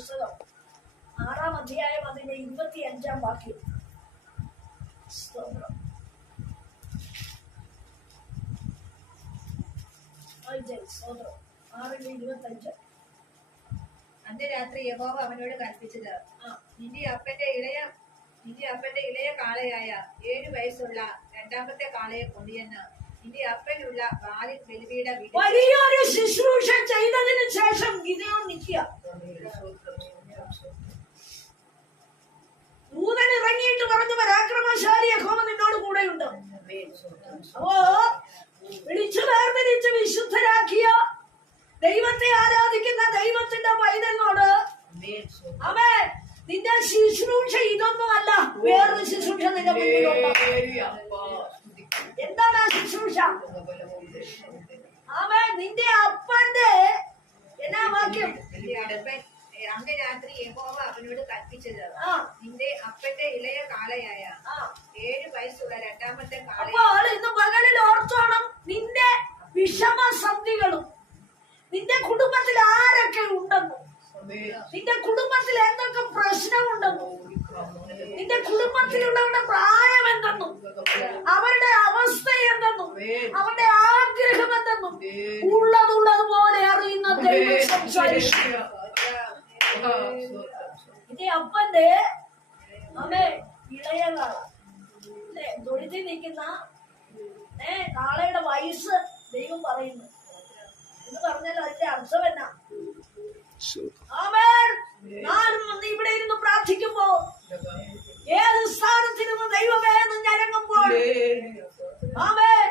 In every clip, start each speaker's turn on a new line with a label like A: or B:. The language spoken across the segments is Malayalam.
A: പുസ്തകം. ആറാം അധ്യായം അതിന്റെ ഇരുപത്തി അഞ്ചാം വാക്യം. സ്തോത്രം. സ്തോത്രം.
B: അന്ന് രാത്രി യഹോവ അവനോട് കൽപ്പിച്ചത് നിന്റെ അപ്പന്റെ ഇളയ നിന്റെ അപ്പന്റെ ഇളയ കാളയായ ഏഴു വയസ്സുള്ള രണ്ടാമത്തെ കാളയെ കൊണ്ടുചെന്ന് നിന്റെ അപ്പനുള്ള ബാലിൻ ബലിപീഠ വീട്
A: വലിയൊരു ശുശ്രൂഷ ചെയ്തതിന് ശേഷം ഗിതയോ നിൽക്കുക. ദൂതൻ ഇറങ്ങിയിട്ട് പറഞ്ഞു പരാക്രമശാലി ഹോമ നിന്നോട് കൂടെയുണ്ട്. അപ്പോ വിളിച്ചു വേർതിരിച്ച് വിശുദ്ധരാക്കിയ ദൈവത്തെ ആരാധിക്കുന്ന ദൈവത്തിന്റെ പൈതലിനോട് അവേ നിന്റെ ശുശ്രൂഷ ഇതൊന്നും അല്ല. വേറൊരു ശുശ്രൂഷ നിന്റെ മുന്നിലുണ്ട്. ശുശ്രൂഷ അവൻ നിന്റെ അപ്പന്റെ എന്നാ വാക്യം?
B: അന്ന് രാത്രി യഹോവ അവനോട് കൽപ്പിച്ചത് നിന്റെ അപ്പന്റെ ഇളയ കാളയായ ഏഴു വയസ്സുള്ള രണ്ടാമത്തെ
A: കാള ഇന്ന് പകലിൽ ഓർത്തോണം നിന്റെ വിഷമസന്ധികളും. നിന്റെ കുടുംബത്തിൽ ആരൊക്കെ ഉണ്ടെന്നും. നിന്റെ കുടുംബത്തിൽ എന്തൊക്കെ പ്രശ്നമുണ്ടെന്നും നിന്റെ കുടുംബത്തിലുള്ളവരുടെ പ്രായം എന്തെന്നും അവരുടെ അവസ്ഥ എന്തെന്നും അവരുടെ ആഗ്രഹം എന്തെന്നും ഉള്ളതുള്ളതുപോലെ അറിയുന്ന ദൈവം സംസാരിക്കും നിന്റെ അപ്പന്റെ അമ്മേ ഇളയ കാള അല്ലേ തൊഴുതി നിൽക്കുന്ന ഏ കാളയുടെ വയസ്സ് ദൈവം പറയുന്നു. എന്ന് പറഞ്ഞാൽ അതിന്റെ അർത്ഥം എന്നാ? ഞാനും ഇവിടെ ഇരുന്ന് പ്രാർത്ഥിക്കുമ്പോ ഏത് സ്ഥാനത്തിരുന്ന് ദൈവമേ എന്ന് ഞരങ്ങുമ്പോൾ ആമേൻ.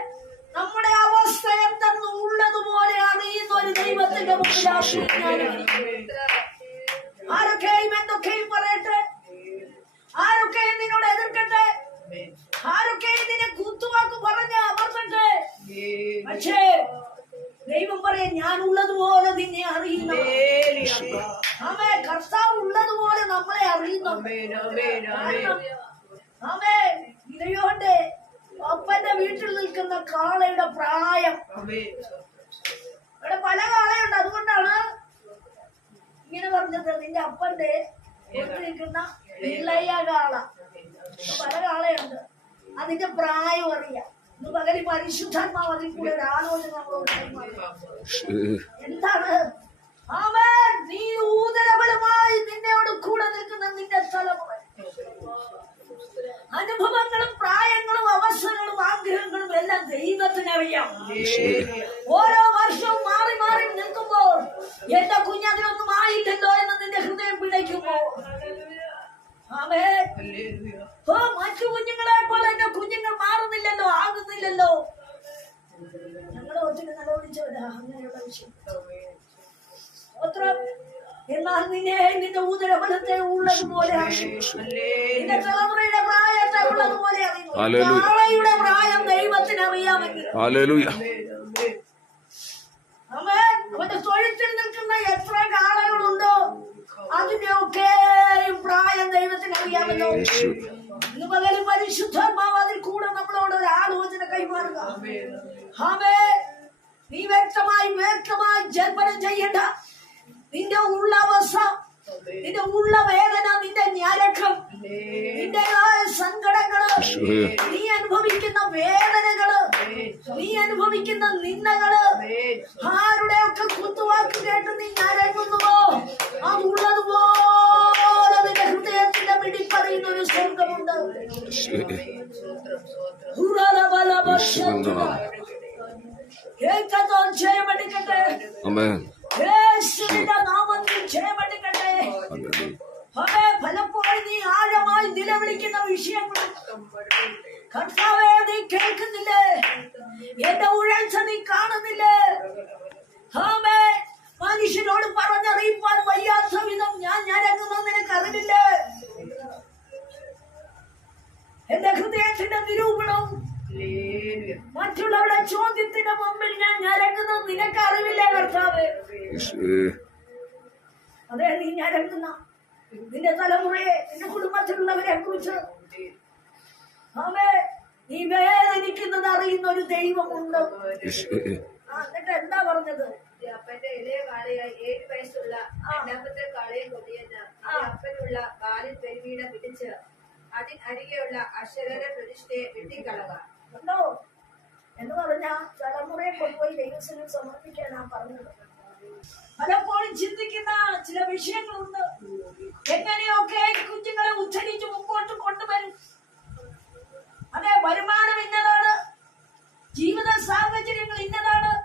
A: നമ്മുടെ അവസ്ഥ എന്തെന്ന് ഉള്ളതുപോലെ അറിയുന്ന ഒരു ദൈവത്തിന്റെ മുമ്പിലാണ് ഞാനിരിക്കുന്നത്. ആരൊക്കെയും എന്തൊക്കെയും പറയട്ടെ ആരൊക്കെയും നിന്നോട് എതിർക്കട്ടെ ആരൊക്കെയും നിന്നെ കുത്തുവാക്ക് പറഞ്ഞ് അമർത്തട്ടെ പക്ഷേ ദൈവം പറയാൻ ഞാൻ ഉള്ളതുപോലെ നിന്നെ അറിയുന്നു ആമേ കർത്താവ് ഉള്ളതുപോലെ നമ്മളെ അറിയുന്നുണ്ട് അപ്പന്റെ വീട്ടിൽ നിൽക്കുന്ന കാളയുടെ പ്രായം. ഇവിടെ പല കാളയുണ്ട്. അതുകൊണ്ടാണ് ഇങ്ങനെ പറഞ്ഞത്. നിന്റെ അപ്പന്റെ വീട്ടിൽ നിൽക്കുന്ന ഇളയ കാള. പല കാളയുണ്ട്. അതിന്റെ പ്രായം അറിയാം. പകലി പകരം പരിശുദ്ധാത്മാവ് അതിൽ കൂടെ ഒരു ആലോചന നമ്മളോട് എന്താണ്? അവൻ നീ ഊതരബലമായി നിന്നോട് കൂടെ നിൽക്കുന്ന നിന്റെ തലമുറ. അനുഭവങ്ങളും പ്രായങ്ങളും അവസരങ്ങളും ആഗ്രഹങ്ങളും എല്ലാം ദൈവത്തിനറിയാം ഓരോ വർഷവും മാറി മാറി നിൽക്കുമ്പോൾ എന്റെ കുഞ്ഞതിനൊന്നും ആയില്ലല്ലോ എന്ന് നിന്റെ ഹൃദയം പിടയ്ക്കുമ്പോൾ അവേ ഓ മറ്റു കുഞ്ഞുങ്ങളെ പോലെ എന്റെ കുഞ്ഞുങ്ങൾ മാറുന്നില്ലല്ലോ ആകുന്നില്ലല്ലോ. ഞങ്ങളെ ഒത്തിരി നിലവിളിച്ചവരാ അങ്ങനെയുള്ള വിഷയം. എന്നാൽ നിന്നെ നിന്റെ ഉദരബലത്തെ ഉള്ളതുപോലെ. നിന്റെ തലമുറയുടെ പ്രായത്തെ ഉള്ളതുപോലെ. നാളെയുടെ പ്രായം ദൈവത്തിന് അറിയാമെങ്കിൽ അവന്റെ തൊഴുത്തിൽ നിൽക്കുന്ന എത്ര കാലങ്ങളുണ്ടോ അതിന്റെ ഒക്കെ പ്രായം ദൈവത്തിന് അറിയാമല്ലോ ഇന്ന് പകലും പരിശുദ്ധാത്മാവ് അതിൽ കൂടെ നമ്മളോട് ഒരു ആലോചന കൈമാറുക. നീ വ്യക്തമായി വ്യക്തമായി ജന്മനം ചെയ്യണ്ട നിന്റെ ഉള്ളവസ്ഥ നിന്റെ ഉള്ള വേദന നിന്റെ ഞരക്കം നിന്റെ
C: സങ്കടങ്ങൾ
A: നീ അനുഭവിക്കുന്ന വേദനകൾ നീ അനുഭവിക്കുന്ന നിന്ദകൾ ആരുടെയൊക്കെ കുത്തുവാക്ക് കേട്ട് നീ ഞരങ്ങുന്നുവോ? അത് ഉള്ളതുപോലെ നിന്റെ ഹൃദയത്തിന്റെ പിടിപ്പറിയുന്ന ഒരു സ്വർഗമുണ്ട് കേൾക്കത്തോ ജയമെടുക്കട്ടെ യേശുവിന്റെ നാമത്തിൽ ജയമെടുക്കട്ടെ അവേ പലപ്പോഴും നീ ആഴമായി നിലവിളിക്കുന്ന വിഷയങ്ങൾ. കർത്താവേ നീ കേൾക്കുന്നില്ലേ? എന്റെ ഉഴൽച്ച നീ കാണുന്നില്ലേ? മനുഷ്യനോട് പറഞ്ഞറിയിപ്പാൻ ഞരങ്ങുന്നത് നിനക്ക് അറിവില്ല കർത്താവ്. അതെ നീ ഞരങ്ങുന്ന നിന്റെ തലമുറയെ നിന്റെ കുടുംബത്തിലുള്ളവരെ കുറിച്ച്. അവേ നീ വേദനിക്കുന്നത് അറിയുന്ന ഒരു ദൈവമുണ്ട്. എന്നിട്ട് എന്താ പറഞ്ഞത്?
B: അപ്പന്റെ ഇളയ കാളയായി ഏഴ് വയസ്സുള്ള രണ്ടാമത്തെ കാളയെ കൊടിയെന്ന് അപ്പനുള്ള കാലിൽ പെരുവീണ പിടിച്ച് അതിനരികെയുള്ള അക്ഷരര പ്രതിഷ്ഠയെ വെട്ടിക്കളക.
A: എന്ന് പറഞ്ഞ തലമുറയെ കൊണ്ടുപോയി ദൈവത്തിന് ആ പറഞ്ഞത്. പലപ്പോഴും ചിന്തിക്കുന്ന ചില വിഷയങ്ങളുണ്ട്. എങ്ങനെയൊക്കെ കുഞ്ഞുങ്ങളെ ഉദ്ധരിച്ച് മുമ്പോട്ട് കൊണ്ടുവരും? അതെ വരുമാനം ഇന്നതാണ്. ജീവിത സാഹചര്യങ്ങൾ ഇന്നതാണ്.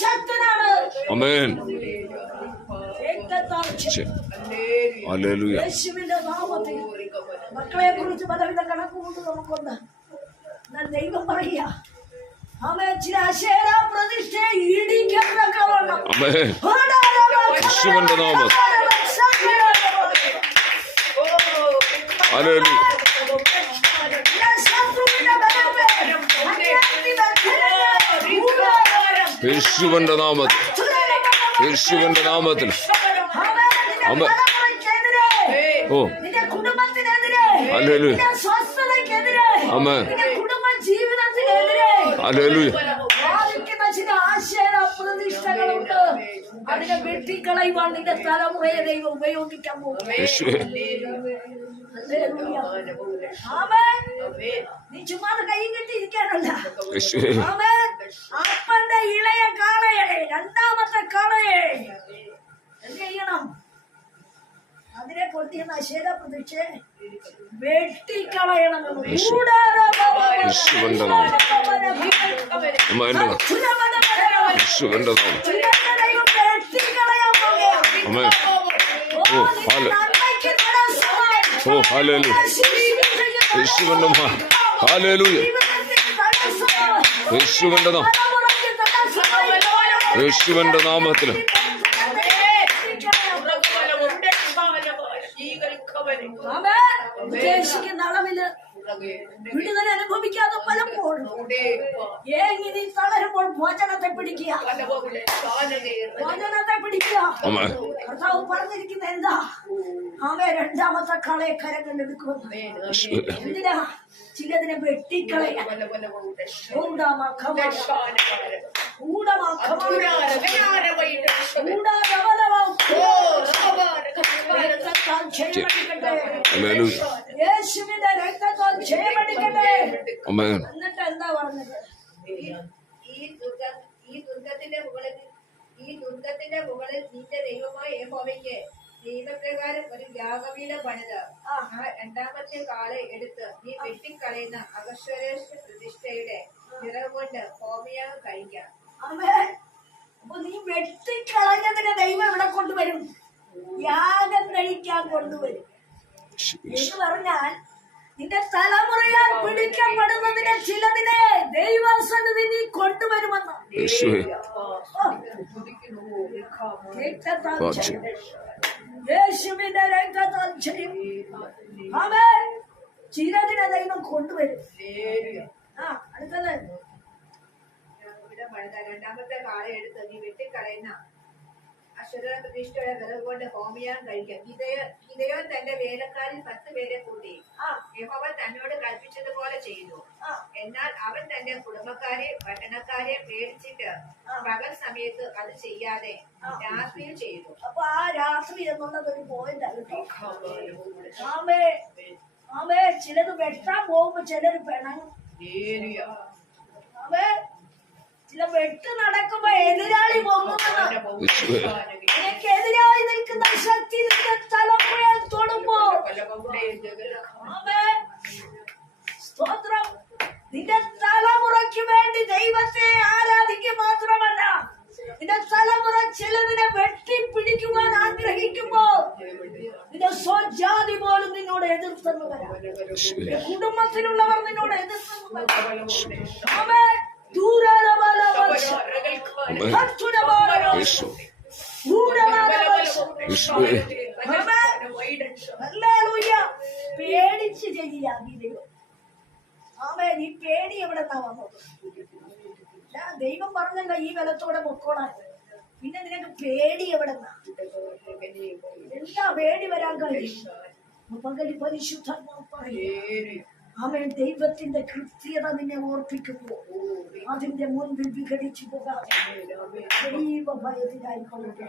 A: ശക്തനാണ്.
C: അമേൻ
A: നാമത്തിൽ മക്കളെ കുറിച്ച് പലവിധ കണക്കുകൊണ്ട് നമുക്കൊന്ന് ദൈവം പറയാ അവൻ ചില അശേര പ്രതിഷ്ഠയെ ഇടിക്കത്തക്കവണ്ണം
C: യേശുവിന്റെ നാമം. ഹല്ലേലൂയ യേശുവിന്റെ നാമത്തിൽ. യേശുവിന്റെ നാമത്തിൽ. അമ്മ. ഓ.
A: ചില ആശയ പ്രതിഷ്ഠകളുണ്ട്. അതിനെ വെട്ടിക്കളയുവാൻ നിന്റെ തലമുറയെ ദൈവം ഉപയോഗിക്കാൻ പോകും. നീ ചുമ്മാതെ കൈ കെട്ടിയിരിക്കാനല്ല
C: യേശുവേ
A: ആമേൻ. അപ്പന്റെ ഇളയ കാളയെ രണ്ടാമത്തെ കാളയെ എന്ത് ചെയ്യണം? അതിനെ കൊണ്ടിരുന്ന അശേര പ്രതിഷ്ഠ വെട്ടിക്കളയണം വെട്ടിക്കളയാൻ പോകുകയാണ്. ഓ,
C: ഹല്ലെ- യേശുവിന്റെ നാമം യേശുവിന്റെ നാമത്തിൽ.
A: വിടുതൽ അനുഭവിക്കാതെ പലപ്പോഴും. ഏങ്ങിനി തളരുമ്പോൾ വചനത്തെ പിടിക്കുക. വചനത്തെ പിടിക്കുക. കർത്താവ് പറഞ്ഞിരിക്കുന്ന എന്താ? അവൻ രണ്ടാമത്തെ കളയെ കരങ്ങൾ എടുക്കുന്നു എന്തിനാ? ചിലതിനെ വെട്ടിക്കളയാ ഊടാമാക്കമാ
C: അമേൻ
A: എന്നിട്ട് എന്താ പറഞ്ഞത്?
B: ഈ ദുർഗ ഈ ദുർഗത്തിന്റെ മുകളിൽ ഈ ദുർഗത്തിന്റെ മുകളിൽ നിന്റെ ദൈവമായ യഹോവയ്ക്ക് ദൈവപ്രകാരം ഒരു യാഗപീഠം പണിത്.
A: ആ.
B: ആ രണ്ടാമത്തെ കാളെ എടുത്ത് നീ വെട്ടിക്കളയുന്ന അകശ്വരേഷ പ്രതിഷ്ഠയുടെ നിറവ് കൊണ്ട് ഹോമയാഗം കഴിക്കാം.
A: അവൻ അപ്പൊ നീ വെട്ടിക്കളഞ്ഞതിനെ ദൈവം ഇവിടെ കൊണ്ടുവരും? യാഗം കഴിക്കാൻ കൊണ്ടുവരും. എന്ന് പറഞ്ഞാൽ നിന്റെ തലമുറയാൽ പിടിക്കപ്പെടുന്നതിനെ ചിലതിനെ ദൈവസന്നിധി നീ കൊണ്ടുവരുമെന്ന്. യേശുവിന്റെ രംഗത്താൽ ചെയ്യും അവൻ ചിലതിനെ ദൈവം കൊണ്ടുവരും. ആ അടുത്തത്.
B: രണ്ടാമത്തെ കാളയെടുത്ത് നീ വെട്ടിക്കളയുന്ന അശ്വര പ്രതിഷ്ഠയുടെ വിറക് കൊണ്ട് ഹോമയാഗം കഴിക്കാം. ഗിതയോ ഗിതയോ തന്റെ വേലക്കാരിൽ പത്ത് പേരെ കൂട്ടി.
A: ആ.
B: യഹോവ തന്നോട് കൽപ്പിച്ചതുപോലെ ചെയ്തു. എന്നാൽ അവൻ തന്റെ കുടുംബക്കാരെ പട്ടണക്കാരെ പേടിച്ചിട്ട് പകൽ സമയത്ത് അത് ചെയ്യാതെ രാത്രിയിൽ ചെയ്തു.
A: അപ്പൊ ആ രാത്രി എന്നുള്ളത് ഒരു പോയിന്റ് ആമേ. ആമേ ചിലത് വെട്ടാൻ പോകുമ്പോ ചിലര് പിണങ്ങും. ആമേ. വെട്ട് നടക്കുമ്പോ എതിരാളി
C: യേശുവേ
A: എനിക്കെതിരായി നിൽക്കുന്ന ശക്തി നിന്റെ തലമുറയിൽ തൊടുമ്പോ. സ്തോത്രം. നിന്റെ തലമുറയ്ക്ക് വേണ്ടി ദൈവത്തെ ആരാധിക്കുക മാത്രമല്ല നിന്റെ തലമുറ ചിലതിനെ വെട്ടിപ്പിടിക്കുവാൻ ആഗ്രഹിക്കുമ്പോ നിന്റെ സ്വജാതി പോലും നിന്നോട് എതിർത്തെന്ന് വരാം. കുടുംബത്തിലുള്ളവർ നിന്നോട് എതിർത്തെന്ന് വരാം. വർഷ
C: യേശു.
A: പേടിച്ച് ആമേ നീ പേടി എവിടെ വന്നത്? ദൈവം പറഞ്ഞല്ലോ ഈ വിലത്തോടെ പൊക്കോളാൻ. പിന്നെ നിനക്ക് പേടി എവിടെ എന്താ പേടി വരാൻ കഴിയും? പകലി പറയും. അവൻ ദൈവത്തിന്റെ കൃത്യത നിന്നെ ഓർപ്പിക്കുമ്പോൾ അതിന്റെ മുൻപിൽ വിഘടിച്ചു പോകാതെ ദൈവ ഭയത്തിലായിക്കൊള്ളുക